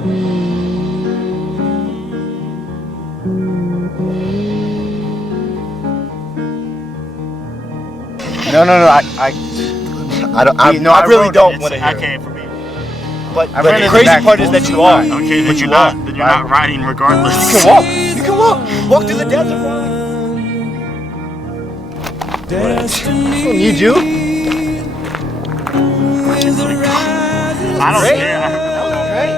No. I really don't want to hear. Okay for me. But the crazy part is that you are. Okay, then but you're not riding regardless. You can walk. You can walk. Walk through the desert, bro. I don't need you. I don't Great. care. That was great.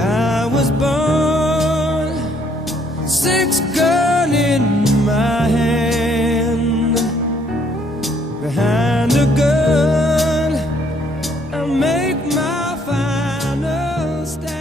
I was born, 6 gun in my hand, behind a gun, I make my final stand.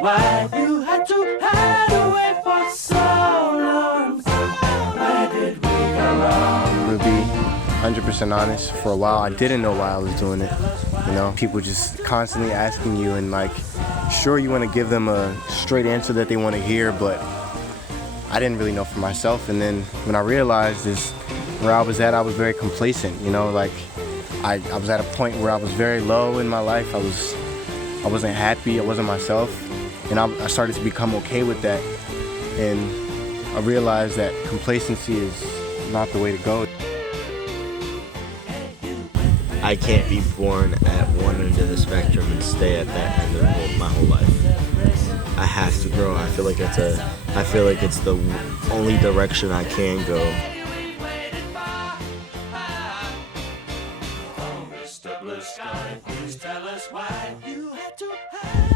Why you had to hide away for so long? Where did we go wrong? To be 100% honest, for a while I didn't know why I was doing it. You know, people just constantly asking you, and like, sure, you want to give them a straight answer that they want to hear, but I didn't really know for myself. And then when I realized this, where I was at, I was very complacent. You know, like I was at a point where I was very low in my life. I wasn't happy. I wasn't myself. And I started to become okay with that, and I realized that complacency is not the way to go. I can't be born at one end of the spectrum and stay at that end of my whole life. I have to grow. I feel like it's the only direction I can go.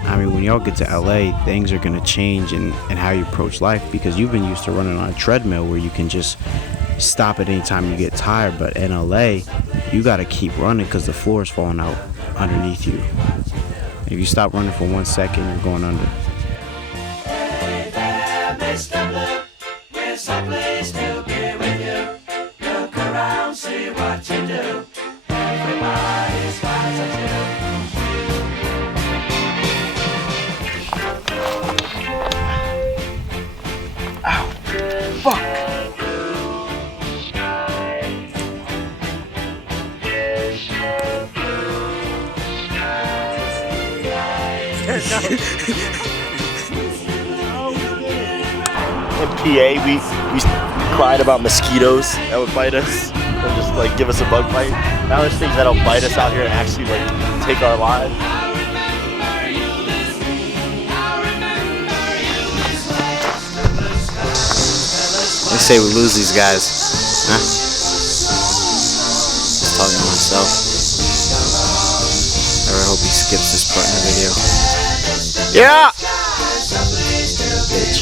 I mean, when y'all get to LA, things are going to change in how you approach life, because you've been used to running on a treadmill where you can just stop at any time you get tired. But in LA, you got to keep running because the floor is falling out underneath you. If you stop running for 1 second, you're going under. Hey there, Mr. Blue, we're so pleased to be with you. Look around, see what you do. Everybody smiles at you. Fuck. In PA, we cried about mosquitoes that would bite us and just like give us a bug bite. Now there's things that'll bite us out here and actually like take our lives. They say we lose these guys. Huh? Just talking to myself. I really hope he skips this part in the video. Yeah! Bitch.